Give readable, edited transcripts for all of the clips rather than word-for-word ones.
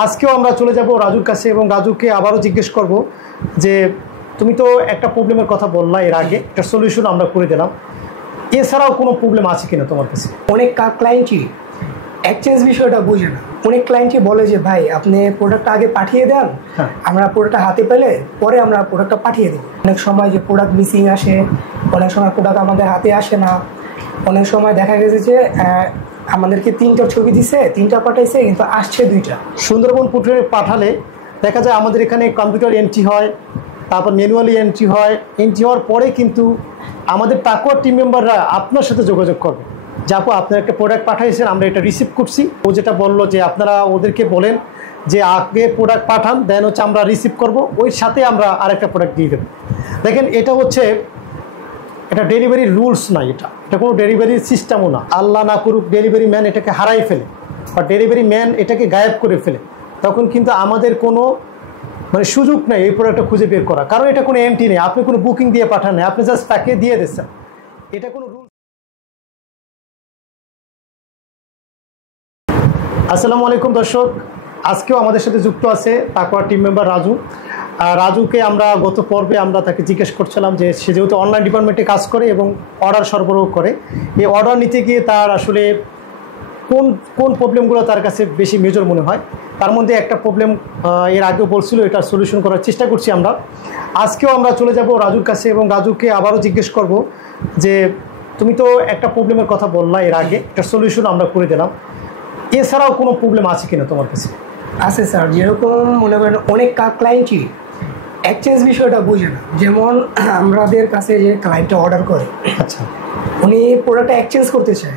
আজকেও আমরা চলে যাব রাজুর কাছে এবং রাজুকে আবারও জিজ্ঞেস করব যে তুমি তো একটা প্রবলেমের কথা বললা এর আগে, একটা সলিউশন আমরা করে দিলাম, এছাড়াও কোনো প্রবলেম আছে কিনা তোমার কাছে? অনেক ক্লায়েন্টই এক্সচেঞ্জ বিষয়টা বুঝে না। অনেক ক্লায়েন্টই বলে যে ভাই আপনি প্রোডাক্টটা আগে পাঠিয়ে দেন, আমরা প্রোডাক্টটা হাতে পেলে পরে আমরা প্রোডাক্টটা পাঠিয়ে দেব। অনেক সময় যে প্রোডাক্ট মিসিং আসে, অনেক সময় প্রোডাক্ট আমাদের হাতে আসে না, অনেক সময় দেখা গেছে যে আমাদেরকে 3টা ছবি দিছে, 3টা পাঠাইছে কিন্তু আসছে 2টা। সুন্দরবন পোর্টালে পাঠালে দেখা যায় আমাদের এখানে কম্পিউটার এন্ট্রি হয়, তারপর ম্যানুয়ালি এন্ট্রি হয়। এন্ট্রি হওয়ার পরে কিন্তু আমাদের টাকুয়ার টিম মেম্বাররা আপনার সাথে যোগাযোগ করবে যে আপু আপনার একটা প্রোডাক্ট পাঠাইছেন, আমরা এটা রিসিভ করছি। ও যেটা বললো যে আপনারা ওদেরকে বলেন যে আগে প্রোডাক্ট পাঠান, দেন হচ্ছে আমরা রিসিভ করব, ওই সাথে আমরা আরেকটা প্রোডাক্ট দিয়ে দেবো। দেখেন এটা হচ্ছে এটা ডেলিভারি রুলস না, এটা কোনো ডেলিভারি সিস্টেমও না। আল্লাহ না করুক ডেলিভারি ম্যান এটাকে হারাই ফেলে বা ডেলিভারি ম্যান এটাকে গায়েব করে ফেলে, তখন কিন্তু আমাদের কোনো সুযোগ নেই এই প্রোডাক্টটা খুঁজে বের করা, কারণ এটা কোনো এমটি নেই, আপনি কোনো বুকিং দিয়ে পাঠান নেই, আপনি জাস্ট তাকে দিয়ে দিচ্ছেন। এটা কোনো রুল। আসসালামু আলাইকুম দর্শক, আজকেও আমাদের সাথে যুক্ত আছে টাকুয়ার টিম মেম্বার রাজু। রাজুকে আমরা গত পর্বে আমরা তাকে জিজ্ঞেস করছিলাম যে সে যেহেতু অনলাইন ডিপার্টমেন্টে কাজ করে এবং অর্ডার সরবরাহ করে, এই অর্ডার নিতে গিয়ে তার আসলে কোন কোন প্রবলেমগুলো তার কাছে বেশি মেজর মনে হয়। তার মধ্যে একটা প্রবলেম এর আগেও বলছিল, এটার সলিউশন করার চেষ্টা করছি আমরা। আজকেও আমরা চলে যাব রাজুর কাছে এবং রাজুকে আবারও জিজ্ঞেস করব যে তুমি তো একটা প্রবলেমের কথা বললা এর আগে, একটা সলিউশন আমরা করে দিলাম, এছাড়াও কোনো প্রবলেম আছে কিনা তোমার কাছে? আছে স্যার, যেরকম মনে করেন অনেক ক্লায়েন্টই এক্সচেঞ্জ বিষয়টা বুঝে না। যেমন আমাদের কাছে যে ক্লায়েন্টটা অর্ডার করে, আচ্ছা, উনি প্রোডাক্টটা এক্সচেঞ্জ করতে চায়,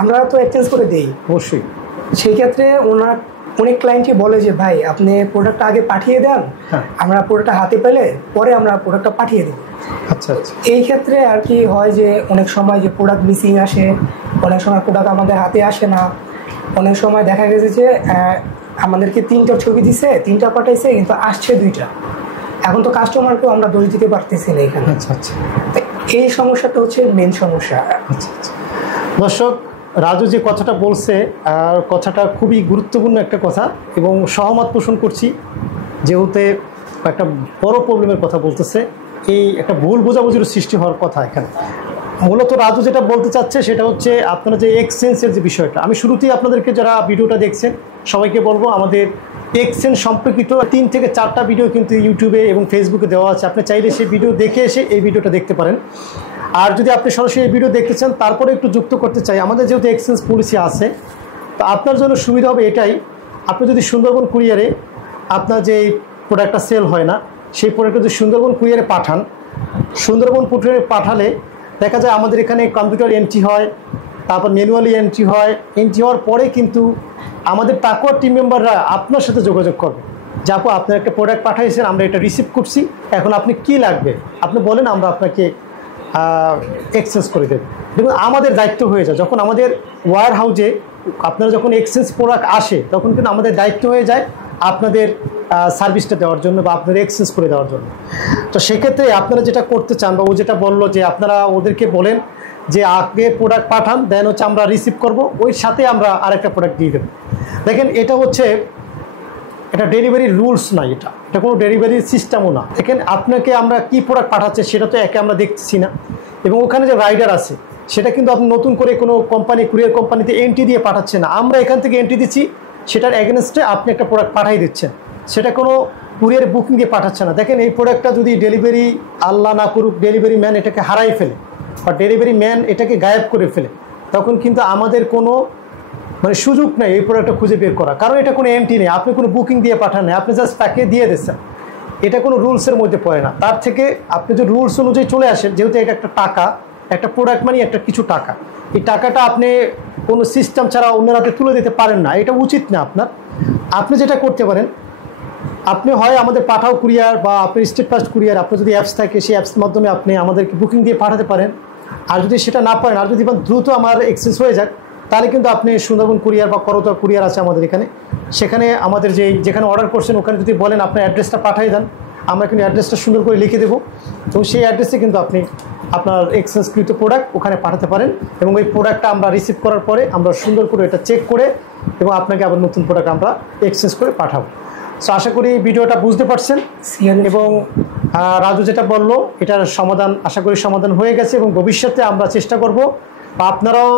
আমরা তো এক্সচেঞ্জ করে দিই অবশ্যই। সেই ক্ষেত্রে অনেক ক্লায়েন্টই বলে যে ভাই আপনি প্রোডাক্টটা আগে পাঠিয়ে দেন, আমরা প্রোডাক্টটা হাতে পেলে পরে আমরা প্রোডাক্টটা পাঠিয়ে দেব। আচ্ছা আচ্ছা। এই ক্ষেত্রে আর কি হয় যে অনেক সময় যে প্রোডাক্ট মিসিং আসে, অনেক সময় প্রোডাক্ট আমাদের হাতে আসে না, অনেক সময় দেখা গেছে যে আমাদেরকে 3টা ছবি দিছে, 3টা পাঠাইছে কিন্তু আসছে 2টা। এখন তো কাস্টমারকেও আমরা দোষ দিতে পারতেছি না এখানে। আচ্ছা আচ্ছা। এই সমস্যাটা হচ্ছে মেন সমস্যা। আচ্ছা আচ্ছা। দর্শক, রাজু যে কথাটা বলছে কথাটা খুবই গুরুত্বপূর্ণ একটা কথা এবং সহমত পোষণ করছি, যেহেতু একটা বড় প্রবলেমের কথা বলতেছে। এই একটা ভুল বোঝাবুঝির সৃষ্টি হওয়ার কথা এখানে। মূলত রাজু যেটা বলতে চাচ্ছে সেটা হচ্ছে আপনারা যে এক্সচেঞ্জের যে বিষয়টা, আমি শুরুতেই আপনাদেরকে যারা ভিডিওটা দেখছেন সবাইকে বলবো আমাদের এক্সচেঞ্জ সম্পর্কিত 3 থেকে 4টা ভিডিও কিন্তু ইউটিউবে এবং ফেসবুকে দেওয়া আছে, আপনি চাইলে সেই ভিডিও দেখে এসে এই ভিডিওটা দেখতে পারেন। আর যদি আপনি সরাসরি এই ভিডিও দেখতে চান তারপরে একটু যুক্ত করতে চাই, আমাদের যেহেতু এক্সচেঞ্জ পলিসি আছে, তো আপনার জন্য সুবিধা হবে এটাই, আপনি যদি সুন্দরবন কুরিয়ারে আপনার যে প্রোডাক্টটা সেল হয় না সেই প্রোডাক্টটা যদি সুন্দরবন কুরিয়ারে পাঠান, সুন্দরবন কুরিয়ারে পাঠালে দেখা যায় আমাদের এখানে কম্পিউটার এন্ট্রি হয়, তারপর ম্যানুয়ালি এন্ট্রি হয়। এন্ট্রি হওয়ার পরে কিন্তু আমাদের টাকুয়ার টিম মেম্বাররা আপনার সাথে যোগাযোগ করবে যে আপু আপনার একটা প্রোডাক্ট পাঠাইছেন, আমরা এটা রিসিভ করছি, এখন আপনি কি লাগবে আপনি বলেন, আমরা আপনাকে এক্সচেঞ্জ করে দেব। দেখুন আমাদের দায়িত্ব হয়ে যায়, যখন আমাদের ওয়্যার হাউসে আপনারা যখন এক্সচেঞ্জ প্রোডাক্ট আসে তখন কিন্তু আমাদের দায়িত্ব হয়ে যায় আপনাদের সার্ভিসটা দেওয়ার জন্য বা আপনাদের এক্সচেঞ্জ করে দেওয়ার জন্য। তো সেক্ষেত্রে আপনারা যেটা করতে চান বা ও যেটা বললো যে আপনারা ওদেরকে বলেন যে আগে প্রোডাক্ট পাঠান, দেন হচ্ছে আমরা রিসিভ করব, ওই সাথে আমরা আরেকটা প্রোডাক্ট দিয়ে দেবো। দেখেন এটা হচ্ছে এটা ডেলিভারি রুলস না, এটা কোনো ডেলিভারি সিস্টেমও না। দেখেন আপনাকে আমরা কি প্রোডাক্ট পাঠাচ্ছে সেটা তো একে আমরা দেখতেছি না, এবং ওখানে যে রাইডার আছে সেটা কিন্তু আপনি নতুন করে কোনো কোম্পানি কুরিয়ার কোম্পানিতে এন্ট্রি দিয়ে পাঠাচ্ছে না, আমরা এখান থেকে এন্ট্রি দিচ্ছি, সেটার এগেনস্টে আপনি একটা প্রোডাক্ট পাঠিয়ে দিচ্ছেন, সেটা কোনো কুরিয়ার বুকিং দিয়ে পাঠাচ্ছে না। দেখেন এই প্রোডাক্টটা যদি ডেলিভারি আল্লাহ না করুক ডেলিভারি ম্যান এটাকে হারাই ফেলে বা ডেলিভারি ম্যান এটাকে গায়েব করে ফেলে, তখন কিন্তু আমাদের কোনো সুযোগ নেই এই প্রোডাক্টটা খুঁজে বের করা, কারণ এটা কোনো এমটি নেই, আপনি কোনো বুকিং দিয়ে পাঠান নেই, আপনি জাস্ট তাকে দিয়ে দিচ্ছেন। এটা কোনো রুলসের মধ্যে পড়ে না। তার থেকে আপনি যে রুলস অনুযায়ী চলে আসেন, যেহেতু এটা একটা টাকা, একটা প্রোডাক্ট মানে একটা কিছু টাকা, এই টাকাটা আপনি কোনো সিস্টেম ছাড়া অন্যের হাতে তুলে দিতে পারেন না, এটা উচিত না আপনার। আপনি যেটা করতে পারেন, আপনি হয় আমাদের পাঠাও কুরিয়ার বা আপনি স্টেট ফাস্ট কুরিয়ার, আপনার যদি অ্যাপস থাকে সেই অ্যাপসের মাধ্যমে আপনি আমাদেরকে বুকিং দিয়ে পাঠাতে পারেন। আর যদি সেটা না পারেন, আর যদি দ্রুত আমার এক্সচেঞ্জ হয়ে যায়, তাহলে কিন্তু আপনি সুন্দরবন কুরিয়ার বা করতোয়া কুরিয়ার আছে আমাদের এখানে, সেখানে আমাদের যেখানে অর্ডার করছেন ওখানে যদি বলেন আপনার অ্যাড্রেসটা পাঠিয়ে দেন, আমরা কিন্তু অ্যাড্রেসটা সুন্দর করে লিখে দেবো, তো সেই অ্যাড্রেসে কিন্তু আপনি আপনার এক্সচেঞ্জকৃত প্রোডাক্ট ওখানে পাঠাতে পারেন এবং ওই প্রোডাক্টটা আমরা রিসিভ করার পরে আমরা সুন্দর করে এটা চেক করে এবং আপনাকে আবার নতুন প্রোডাক্ট আমরা এক্সচেঞ্জ করে পাঠাবো। সো আশা করি ভিডিওটা বুঝতে পারছেন এবং রাজু যেটা বললো এটার সমাধান আশা করি সমাধান হয়ে গেছে এবং ভবিষ্যতে আমরা চেষ্টা করব বা আপনারাও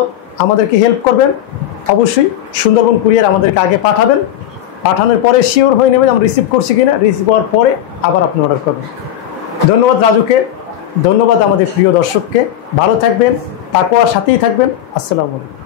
আমাদেরকে হেল্প করবেন। অবশ্যই সুন্দরবন কুরিয়ার আমাদেরকে আগে পাঠাবেন, পাঠানোর পরে শিওর হয়ে নেবেন আমরা রিসিভ করছি কিনা, রিসিভ হওয়ার পরে আবার আপনি অর্ডার করবেন। ধন্যবাদ রাজুকে, ধন্যবাদ আমাদের প্রিয় দর্শককে। ভালো থাকবেন, তাকওয়ার সাথেই থাকবেন। আসসালামু আলাইকুম।